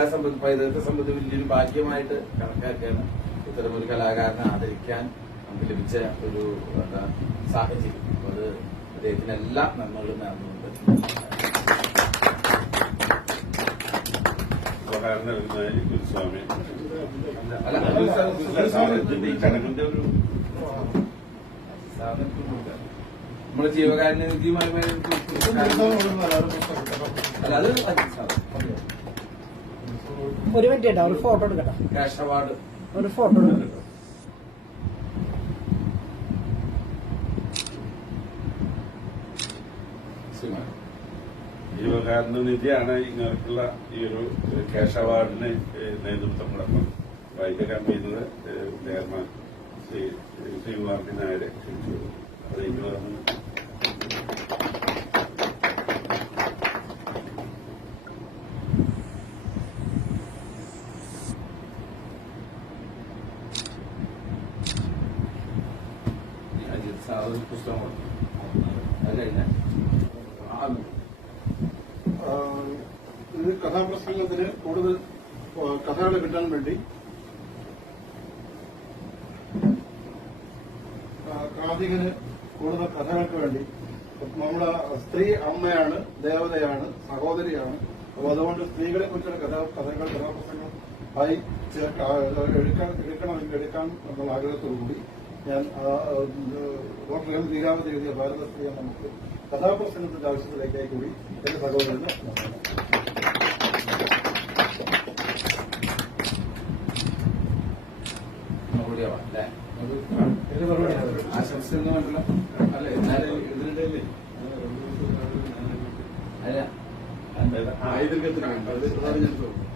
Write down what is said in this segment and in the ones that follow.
കേരള സംബന്ധിച്ച് പൈതൃകത്തെ സംബന്ധിച്ച് വലിയൊരു ഭാഗ്യമായിട്ട് കണക്കാക്കുകയാണ് ഇത്തരമൊരു കലാകാരനെ ആദരിക്കാൻ നമുക്ക് ലഭിച്ച ഒരു എന്താ സാഹചര്യം. അപ്പൊ അത് അദ്ദേഹത്തിന് എല്ലാ നന്മകളും നേർന്നുകൊണ്ട് നമ്മുടെ ജീവകാരുണ്യ നിധിയുമായി അല്ല അത് സാധനം. ഒരു മിനിറ്റ് കേട്ടോ ഒരു ഫോട്ടോ എടുക്കട്ടെ? ക്യാഷ് അവാർഡ് ഒരു ഫോട്ടോ എടുക്കട്ടെ? ജീവകാരുണ്യ നിധിയാണ് ഇങ്ങനെയുള്ള ഈ ഒരു ക്യാഷ് അവാർഡിന് നേതൃത്വം കൊടുക്കുന്നത് വൈദ്യ ചെയ്യുന്നത് ചെയർമാൻ ശ്രീ ശ്രീകുമാർ നായരെ ഒരു പുസ്തകം ഇത് കഥാപ്രസംഗത്തിന് കൂടുതൽ കഥകൾ കിട്ടാൻ വേണ്ടി കാതികന് കൂടുതൽ കഥകൾക്ക് വേണ്ടി നമ്മുടെ സ്ത്രീ അമ്മയാണ് ദേവതയാണ് സഹോദരിയാണ്. അപ്പൊ അതുകൊണ്ട് സ്ത്രീകളെ കുറിച്ചുള്ള കഥ കഥകൾ കഥാപ്രസംഗം ആയി എടുക്കാൻ എടുക്കണമെങ്കിൽ എടുക്കാൻ എന്നുള്ള ആഗ്രഹത്തോടുകൂടി ഞാൻ ഡോക്ടർ എം എഴുതിയ ഭാരത സ്ത്രീയെ നമുക്ക് കഥാപ്രസംഗത്തിന്റെ ആവശ്യത്തിലേക്കായി കൂടി എന്റെ സഹോദരന് നൽകണം. മറുപടി ആവാം അല്ലേ ആശംസ എന്ന് പറഞ്ഞല്ലോ അല്ലേ. എന്നാലും അല്ല ആയുധത്തിന് വേണ്ടി അത് ഞാൻ ചോദിച്ചത്.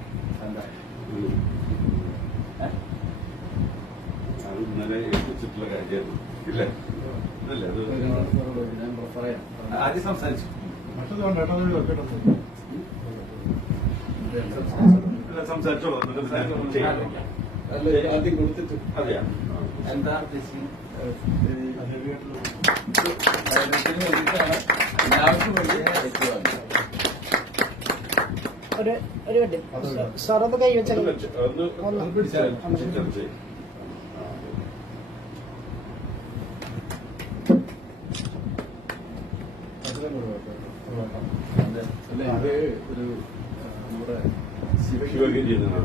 ഇല്ലേ? അത് ആദ്യം സംസാരിച്ചു. മറ്റത് വെക്കട്ടെ സംസാരിച്ചോളൂ ആദ്യം കൊടുത്തിട്ട്. അതെയാ? എന്താ ഒരു ഒരു മിനിറ്റ്. സാർ ഒന്ന് കൈ വെച്ചാൽ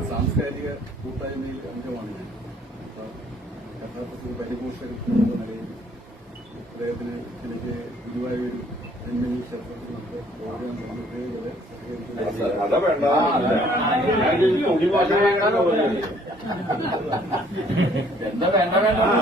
സാംസ്കാരിക കൂട്ടായ്മയിൽ അംഗമാണ് യഥാർത്ഥത്തിൽ പരിപോഷകൻ എന്ന നിലയിൽ അദ്ദേഹത്തിന് എനിക്ക് ഗുരുവായൂർ ജന്മനി ക്ഷേത്രത്തിൽ നമുക്ക് അതാ വേണ്ട? എന്താ വേണ്ട വേണ്ട ആ,